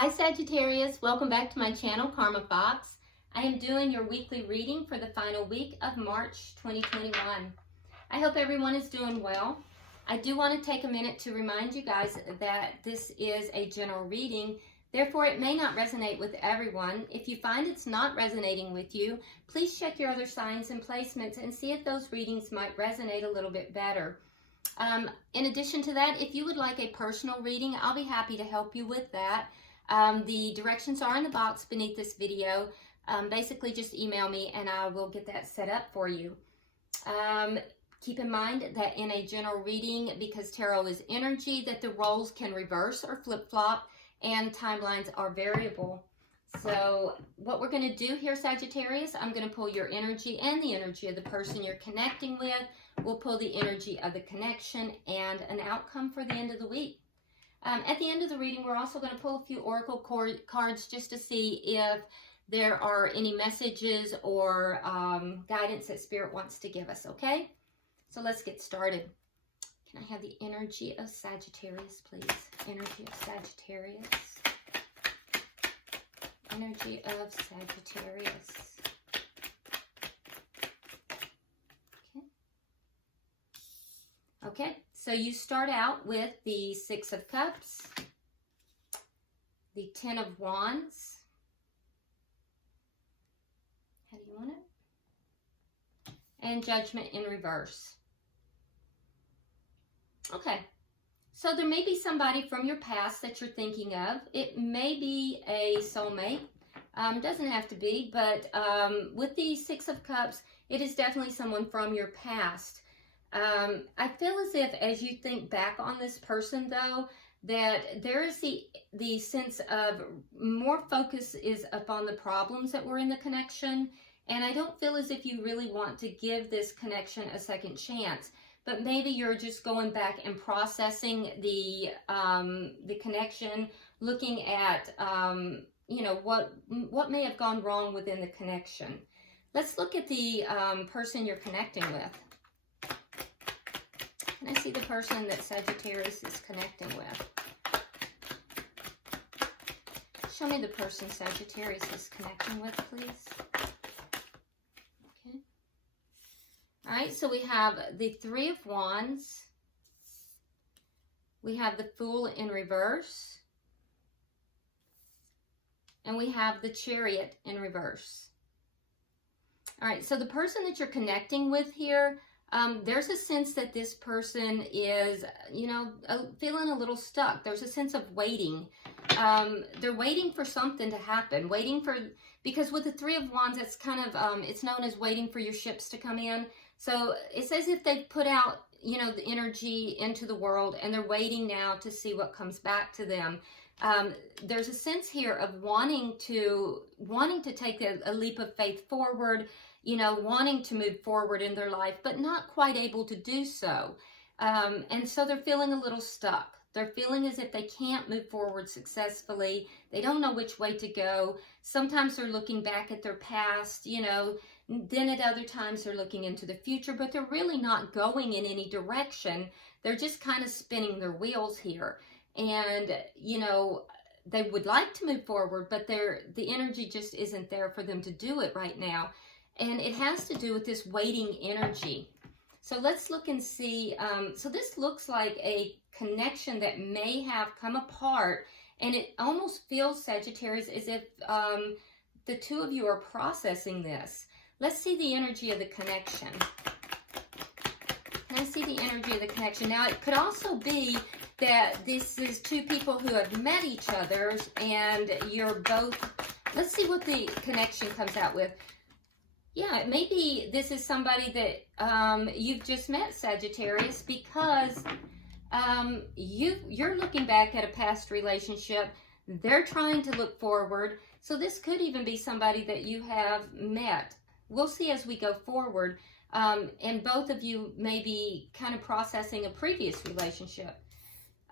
Hi Sagittarius, welcome back to my channel, Karma Fox. I am doing your weekly reading for the final week of March 2021. I hope everyone is doing well. I do want to take a minute to remind you guys that this is a general reading, therefore it may not resonate with everyone. If you find it's not resonating with you, please check your other signs and placements and see if those readings might resonate a little bit better. In addition to that, if you would like a personal reading, I'll be happy to help you with that. The directions are in the box beneath this video. Basically just email me and I will get that set up for you. Keep in mind that in a general reading, because tarot is energy, that the roles can reverse or flip-flop and timelines are variable. So what we're going to do here, Sagittarius, I'm going to pull your energy and the energy of the person you're connecting with. We'll pull the energy of the connection and an outcome for the end of the week. At the end of the reading, we're also going to pull a few oracle cards just to see if there are any messages or guidance that Spirit wants to give us, okay? So let's get started. Can I have the energy of Sagittarius, please? Energy of Sagittarius. Energy of Sagittarius. Okay, so you start out with the Six of Cups, the Ten of Wands. How do you want it? And Judgment in reverse. Okay, so there may be somebody from your past that you're thinking of. It may be a soulmate. Doesn't have to be, but with the Six of Cups, it is definitely someone from your past. I feel as if as you think back on this person though, that there is the sense of more focus is upon the problems that were in the connection, and I don't feel as if you really want to give this connection a second chance, but maybe you're just going back and processing the connection, looking at you know what may have gone wrong within the connection. Let's look at the person you're connecting with. Can I see the person that Sagittarius is connecting with? Show me the person Sagittarius is connecting with, please. Okay. All right, so we have the Three of Wands. We have the Fool in reverse. And we have the Chariot in reverse. All right, so the person that you're connecting with here, there's a sense that this person is, you know, feeling a little stuck. There's a sense of waiting. They're waiting for something to happen, because with the Three of Wands, it's kind of, it's known as waiting for your ships to come in. So it's as if they've put out, you know, the energy into the world and they're waiting now to see what comes back to them. There's a sense here of wanting to take a leap of faith forward, you know, wanting to move forward in their life, but not quite able to do so. And so they're feeling a little stuck. They're feeling as if they can't move forward successfully. They don't know which way to go. Sometimes they're looking back at their past, you know, then at other times they're looking into the future, but they're really not going in any direction. They're just kind of spinning their wheels here. And, you know, they would like to move forward, but the energy just isn't there for them to do it right now. And it has to do with this waiting energy. So let's look and see. So this looks like a connection that may have come apart. And it almost feels, Sagittarius, as if the two of you are processing this. Let's see the energy of the connection. Can I see the energy of the connection? Now, it could also be that this is two people who have met each other and you're both... Let's see what the connection comes out with. Yeah, maybe this is somebody that you've just met, Sagittarius, because you're looking back at a past relationship. They're trying to look forward. So this could even be somebody that you have met. We'll see as we go forward. And both of you may be kind of processing a previous relationship.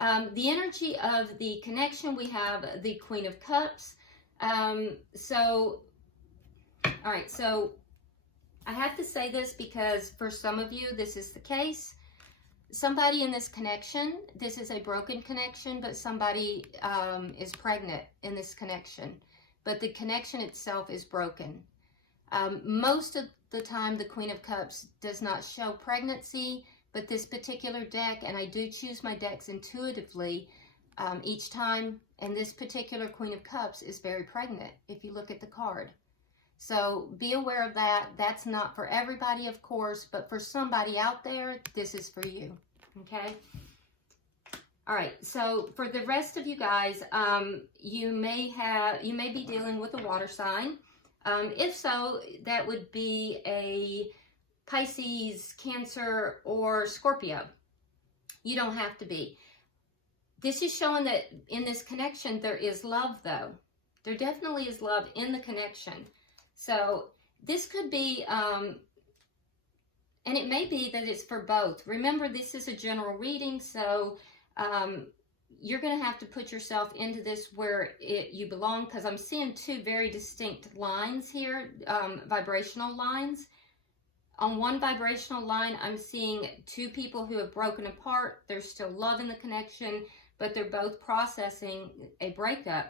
The energy of the connection, we have the Queen of Cups. All right, so I have to say this because for some of you, this is the case. somebody in this connection, this is a broken connection, but somebody is pregnant in this connection. But the connection itself is broken. Most of the time, the Queen of Cups does not show pregnancy, but this particular deck, and I do choose my decks intuitively each time, and this particular Queen of Cups is very pregnant if you look at the card. So be aware of that. That's not for everybody, of course, but for somebody out there, this is for you, okay? All right, so for the rest of you guys, you may be dealing with a water sign. If so, that would be a Pisces, Cancer, or Scorpio. You don't have to be. This is showing that in this connection, there is love, though. There definitely is love in the connection. So this could be, and it may be that it's for both. Remember, this is a general reading, so you're going to have to put yourself into this where you belong, because I'm seeing two very distinct lines here, vibrational lines. On one vibrational line, I'm seeing two people who have broken apart. There's still love in the connection, but they're both processing a breakup.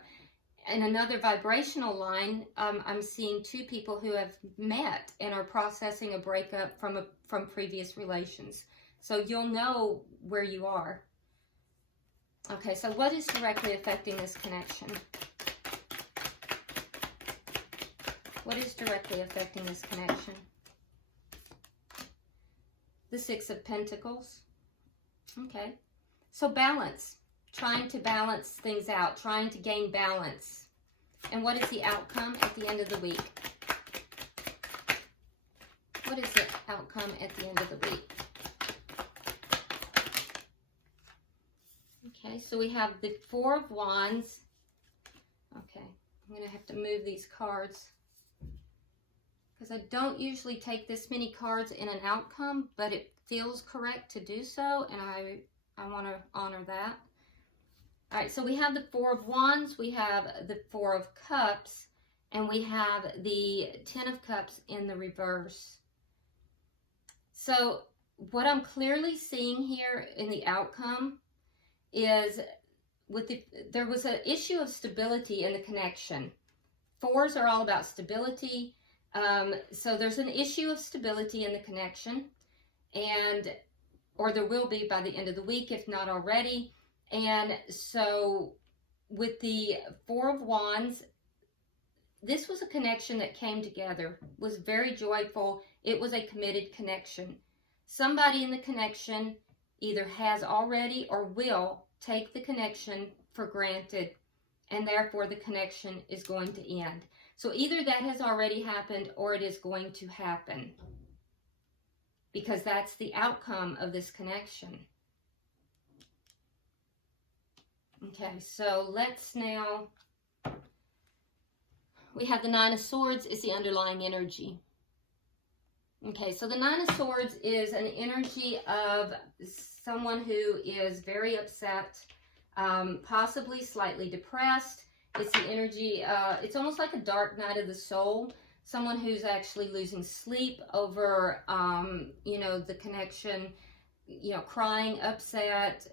And another vibrational line, I'm seeing two people who have met and are processing a breakup from previous relations. So you'll know where you are. Okay, so what is directly affecting this connection? What is directly affecting this connection? The Six of Pentacles. Okay, so balance. Trying to balance things out, trying to gain balance. And what is the outcome at the end of the week? What is the outcome at the end of the week? Okay, so we have the Four of Wands. Okay, I'm going to have to move these cards because I don't usually take this many cards in an outcome, but it feels correct to do so, and I want to honor that. All right, so we have the Four of Wands, we have the Four of Cups, and we have the Ten of Cups in the reverse. So what I'm clearly seeing here in the outcome is there was an issue of stability in the connection. Fours are all about stability. So there's an issue of stability in the connection, or there will be by the end of the week, if not already. And so with the Four of Wands, this was a connection that came together, was very joyful. It was a committed connection. Somebody in the connection either has already or will take the connection for granted, and therefore the connection is going to end. So either that has already happened or it is going to happen, because that's the outcome of this connection. Okay, so let's now, we have the Nine of Swords is the underlying energy. Okay, so the Nine of Swords is an energy of someone who is very upset, possibly slightly depressed. It's the energy, it's almost like a dark night of the soul. Someone who's actually losing sleep over, you know, the connection, you know, crying, upset,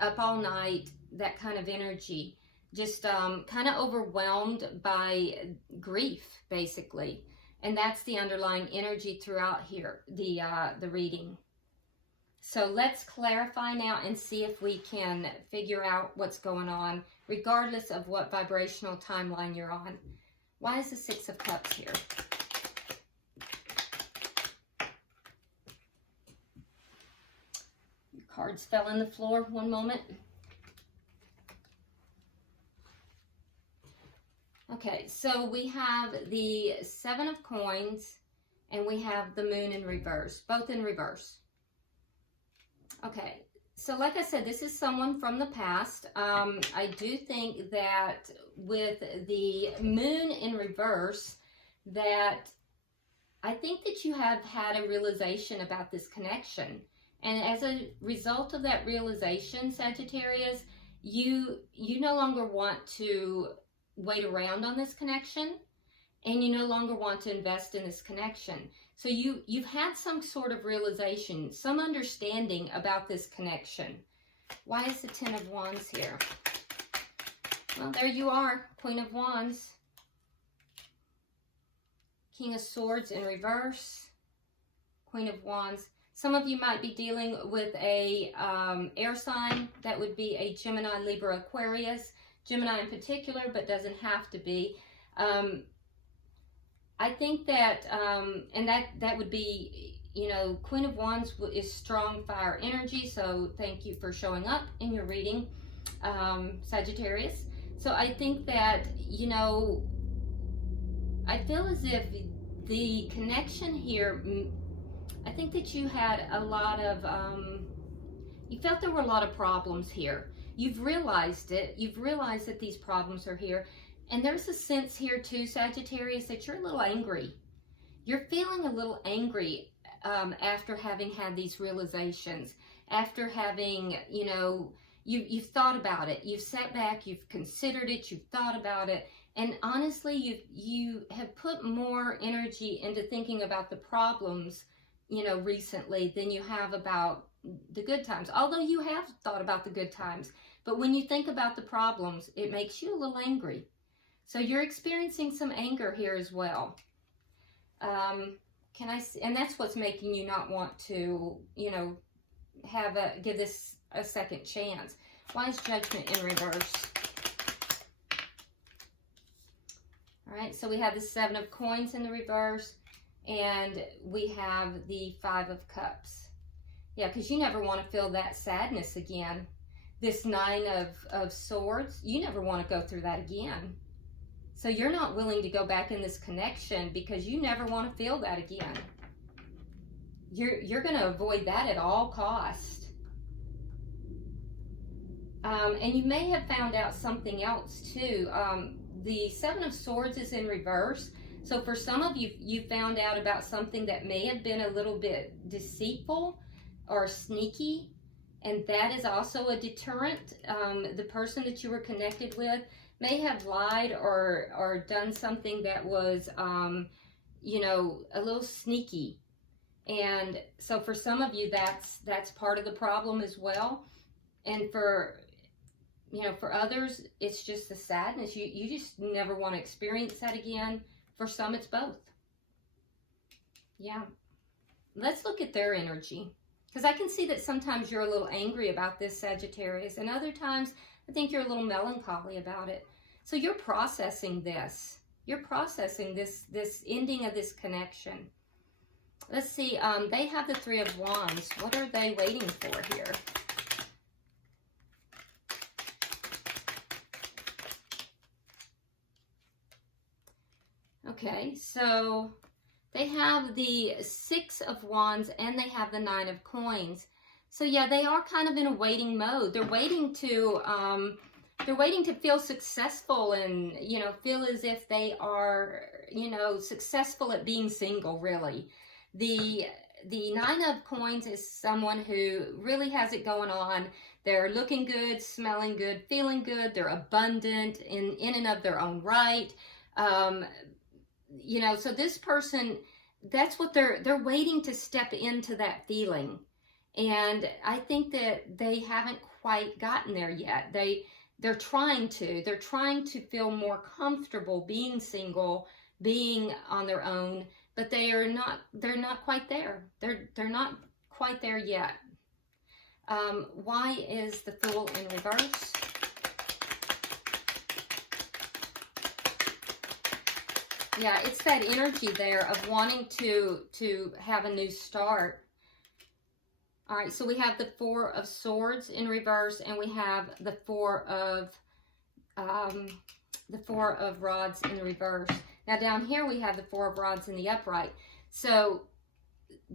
up all night, that kind of energy. Just kind of overwhelmed by grief, basically. And that's the underlying energy throughout here, the reading. So let's clarify now and see if we can figure out what's going on, regardless of what vibrational timeline you're on. Why is the Six of Cups here? Cards fell on the floor. One moment. Okay, so we have the Seven of Coins and we have the Moon in reverse, both in reverse. Okay, so like I said, this is someone from the past. I do think that with the Moon in reverse, that I think that you have had a realization about this connection. And as a result of that realization, Sagittarius, you no longer want to wait around on this connection, and you no longer want to invest in this connection. So you've had some sort of realization, some understanding about this connection. Why is the Ten of Wands here? Well, there you are, Queen of Wands. King of Swords in reverse. Queen of Wands. Some of you might be dealing with a air sign. That would be a Gemini, Libra, Aquarius. Gemini in particular, but doesn't have to be. I think that, and that would be, you know, Queen of Wands is strong fire energy, so thank you for showing up in your reading, Sagittarius. So I think that, you know, I feel as if the connection here, I think that you had a lot of, you felt there were a lot of problems here. You've realized it. You've realized that these problems are here. And there's a sense here too, Sagittarius, that you're a little angry. You're feeling a little angry after having had these realizations, after having, you know, you've thought about it. You've sat back, you've considered it, you've thought about it. And honestly, you have put more energy into thinking about the problems, you know, recently than you have about the good times. Although you have thought about the good times. But when you think about the problems, it makes you a little angry. So you're experiencing some anger here as well. And that's what's making you not want to, you know, give this a second chance. Why is Judgment in reverse? All right, so we have the Seven of Coins in the reverse, and we have the Five of Cups. Yeah, because you never want to feel that sadness again. This Nine of Swords, you never want to go through that again. So you're not willing to go back in this connection because you never want to feel that again. You're going to avoid that at all costs. And you may have found out something else too. The Seven of Swords is in reverse. So for some of you, you found out about something that may have been a little bit deceitful or sneaky. And that is also a deterrent. The person that you were connected with may have lied or done something that was, you know, a little sneaky. And so for some of you, that's part of the problem as well. And for, you know, for others, it's just the sadness. You just never want to experience that again. For some, it's both. Yeah. Let's look at their energy. Because I can see that sometimes you're a little angry about this, Sagittarius, and other times I think you're a little melancholy about it. So you're processing this. You're processing this ending of this connection. Let's see, they have the Three of Wands. What are they waiting for here? Okay, so they have the Six of Wands and they have the Nine of Coins. So yeah, they are kind of in a waiting mode. They're waiting to feel successful and, you know, feel as if they are, you know, successful at being single, really. The Nine of Coins is someone who really has it going on. They're looking good, smelling good, feeling good. They're abundant in and of their own right. You know, so this person, that's what they're waiting to step into that feeling. And I think that they haven't quite gotten there yet. They're trying to feel more comfortable being single, being on their own, but they're not quite there. They're not quite there yet. Why is the Fool in reverse? Yeah, it's that energy there of wanting to have a new start. All right, so we have the Four of Swords in reverse, and we have the Four of Rods in reverse. Now down here we have the Four of Rods in the upright. So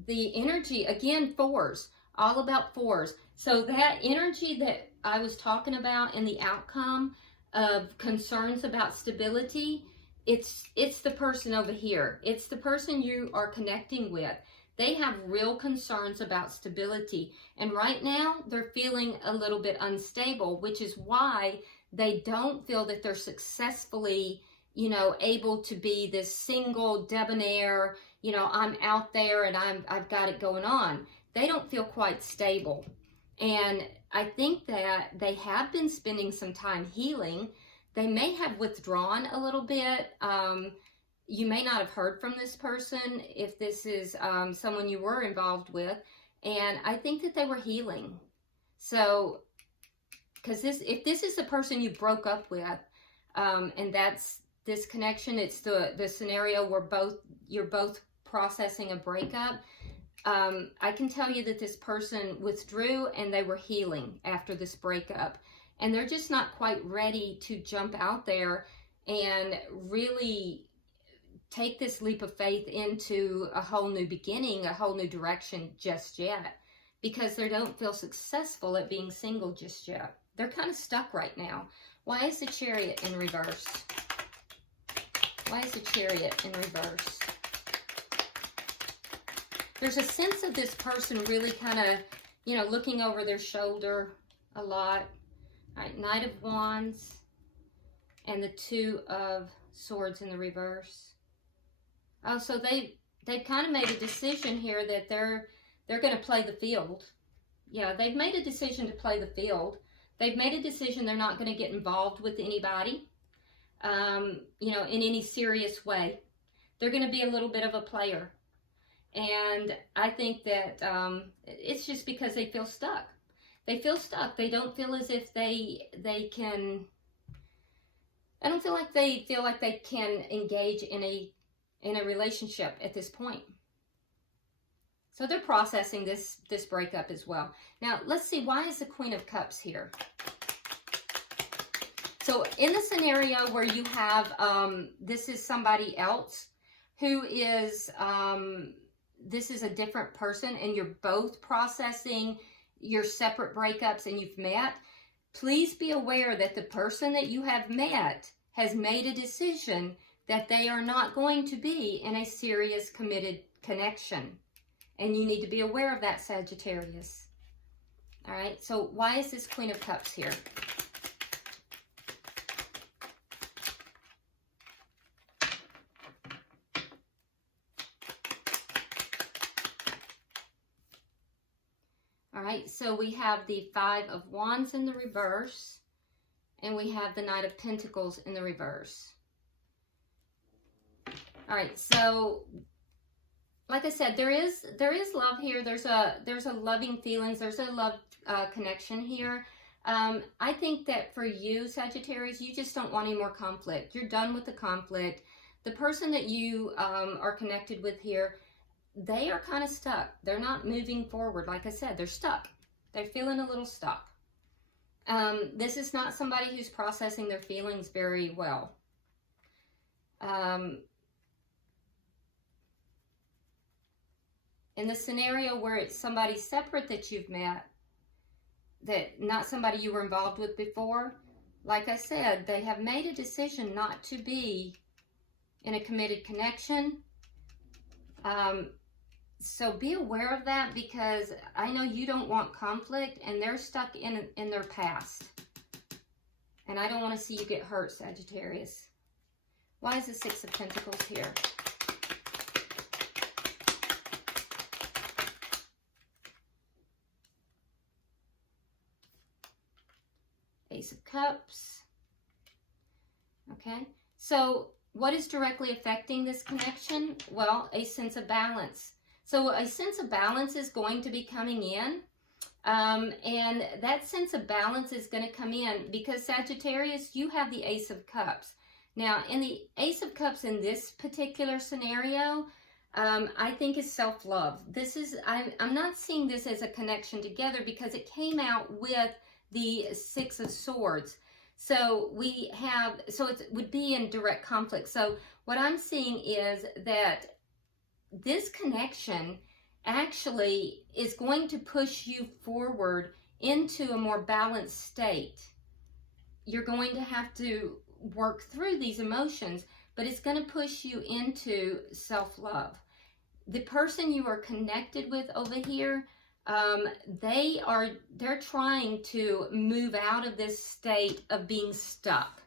the energy, again, fours, all about fours. So that energy that I was talking about in the outcome of concerns about stability, it's the person over here. It's the person you are connecting with. They have real concerns about stability. And right now, they're feeling a little bit unstable, which is why they don't feel that they're successfully, you know, able to be this single, debonair, you know, I'm out there and I've got it going on. They don't feel quite stable. And I think that they have been spending some time healing. They may have withdrawn a little bit. You may not have heard from this person if this is someone you were involved with. And I think that they were healing. So, because if this is the person you broke up with, and that's this connection, it's the scenario where you're both processing a breakup, I can tell you that this person withdrew and they were healing after this breakup. And they're just not quite ready to jump out there and really take this leap of faith into a whole new beginning, a whole new direction just yet, because they don't feel successful at being single just yet. They're kind of stuck right now. Why is the Chariot in reverse? Why is the Chariot in reverse? There's a sense of this person really kind of, you know, looking over their shoulder a lot. All right, Knight of Wands and the Two of Swords in the reverse. Oh, so they've kind of made a decision here that they're going to play the field. Yeah, they've made a decision to play the field. They've made a decision they're not going to get involved with anybody, you know, in any serious way. They're going to be a little bit of a player. And I think that it's just because they feel stuck. They feel stuck. They don't feel as if they can, I don't feel like they can engage in a relationship at this point. So they're processing this breakup as well. Now, let's see, why is the Queen of Cups here? So in the scenario where you have, this is somebody else who is, this is a different person and you're both processing your separate breakups and you've met, please be aware that the person that you have met has made a decision that they are not going to be in a serious committed connection. And you need to be aware of that, Sagittarius. All right, so why is this Queen of Cups here? All right, so we have the Five of Wands in the reverse, and we have the Knight of Pentacles in the reverse. All right, so like I said, there is love here. There's a loving feelings. There's a love connection here. I think that for you, Sagittarius, you just don't want any more conflict. You're done with the conflict. The person that you are connected with here, they are kind of stuck. They're not moving forward. Like I said, they're stuck. They're feeling a little stuck. This is not somebody who's processing their feelings very well. In the scenario where it's somebody separate that you've met, that not somebody you were involved with before, like I said, they have made a decision not to be in a committed connection. So be aware of that, because I know you don't want conflict and they're stuck in their past. And I don't want to see you get hurt, Sagittarius. Why is the Six of Pentacles here? Ace of Cups. Okay, so what is directly affecting this connection? Well, a sense of balance. So a sense of balance is going to be coming in, and that sense of balance is going to come in because, Sagittarius, you have the Ace of Cups. Now, in the Ace of Cups in this particular scenario, I think is self-love. This is, I'm not seeing this as a connection together because it came out with the Six of Swords. So it would be in direct conflict. So what I'm seeing is that this connection actually is going to push you forward into a more balanced state. You're going to have to work through these emotions, but it's going to push you into self-love. The person you are connected with over here, they're trying to move out of this state of being stuck.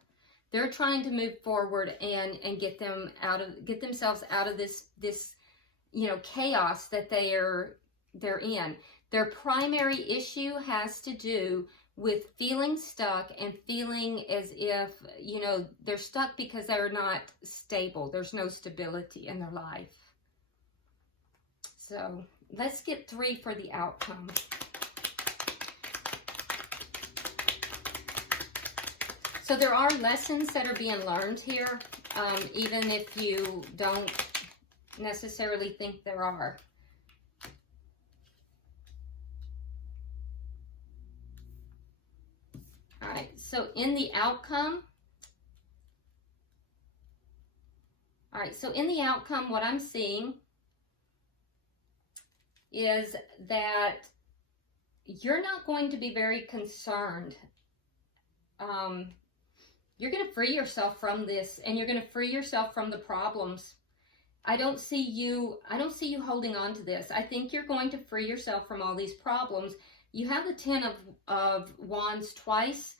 They're trying to move forward and get themselves out of this you know, chaos that they're in. Their primary issue has to do with feeling stuck and feeling as if, you know, they're stuck because they're not stable. There's no stability in their life. So let's get 3 for the outcome. So there are lessons that are being learned here, even if you don't necessarily think there are. All right, so in the outcome, what I'm seeing is that you're not going to be very concerned. You're going to free yourself from this, and you're going to free yourself from the problems. I don't see you holding on to this. I think you're going to free yourself from all these problems. You have the 10 of Wands twice,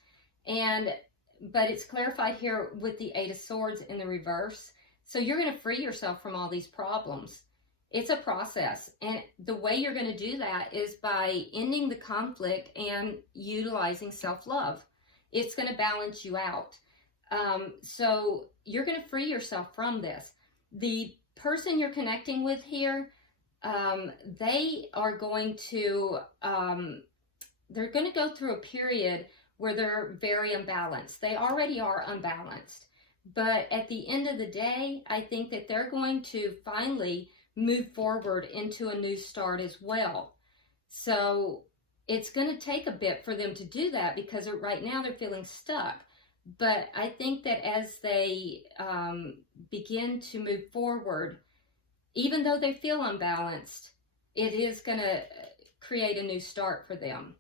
but it's clarified here with the 8 of Swords in the reverse. So you're going to free yourself from all these problems. It's a process, and the way you're going to do that is by ending the conflict and utilizing self-love. It's going to balance you out. So you're going to free yourself from this. The person you're connecting with here, they are going to, they're going to go through a period where they're very unbalanced. They already are unbalanced. But at the end of the day, I think that they're going to finally move forward into a new start as well. So it's going to take a bit for them to do that because right now they're feeling stuck. But I think that as they begin to move forward, even though they feel unbalanced, it is going to create a new start for them.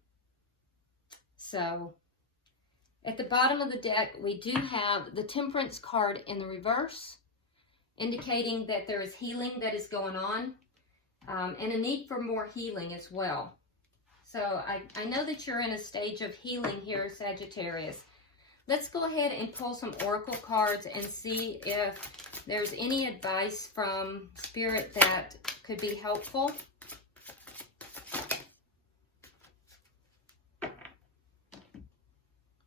So at the bottom of the deck, we do have the Temperance card in the reverse, indicating that there is healing that is going on, and a need for more healing as well. So I know that you're in a stage of healing here, Sagittarius. Let's go ahead and pull some oracle cards and see if there's any advice from Spirit that could be helpful.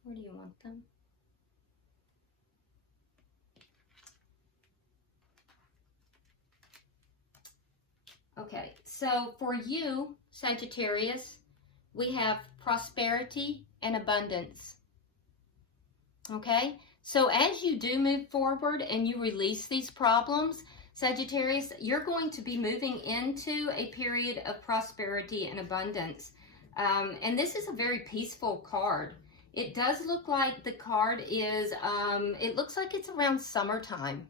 Where do you want them? Okay, so for you, Sagittarius, we have prosperity and abundance. Okay, so as you do move forward and you release these problems, Sagittarius, you're going to be moving into a period of prosperity and abundance. And this is a very peaceful card. It does look like the card is, it looks like it's around summertime.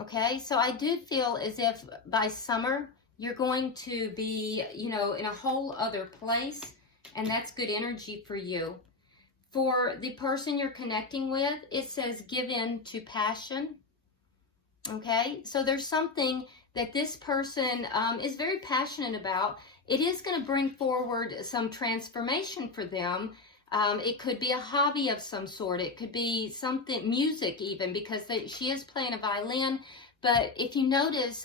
Okay, so I do feel as if by summer, you're going to be, you know, in a whole other place, and that's good energy for you. For the person you're connecting with, it says give in to passion. Okay, so there's something that this person is very passionate about. It is going to bring forward some transformation for them. It could be a hobby of some sort. It could be something, music even, because she is playing a violin. But if you notice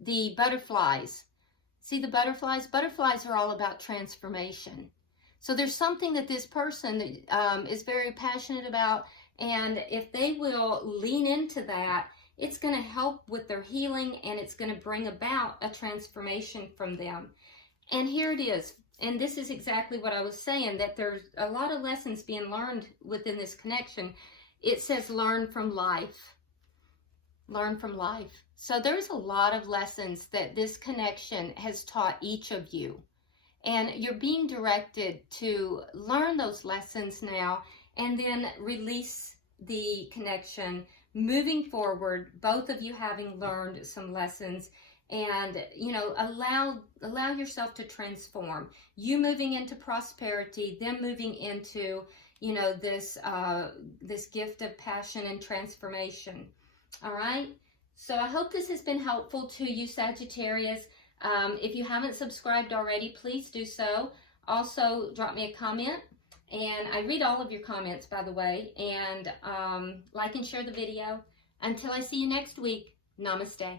the butterflies, see the butterflies? Butterflies are all about transformation. So there's something that this person is very passionate about, and if they will lean into that, it's going to help with their healing, and it's going to bring about a transformation from them. And here it is. And this is exactly what I was saying, that there's a lot of lessons being learned within this connection. It says learn from life. Learn from life. So there's a lot of lessons that this connection has taught each of you. And you're being directed to learn those lessons now and then release the connection, moving forward, both of you having learned some lessons, and, you know, allow yourself to transform. You moving into prosperity, them moving into, you know, this gift of passion and transformation. All right? So I hope this has been helpful to you, Sagittarius. If you haven't subscribed already, please do so. Also, drop me a comment, and I read all of your comments, by the way, and like and share the video. Until I see you next week, namaste.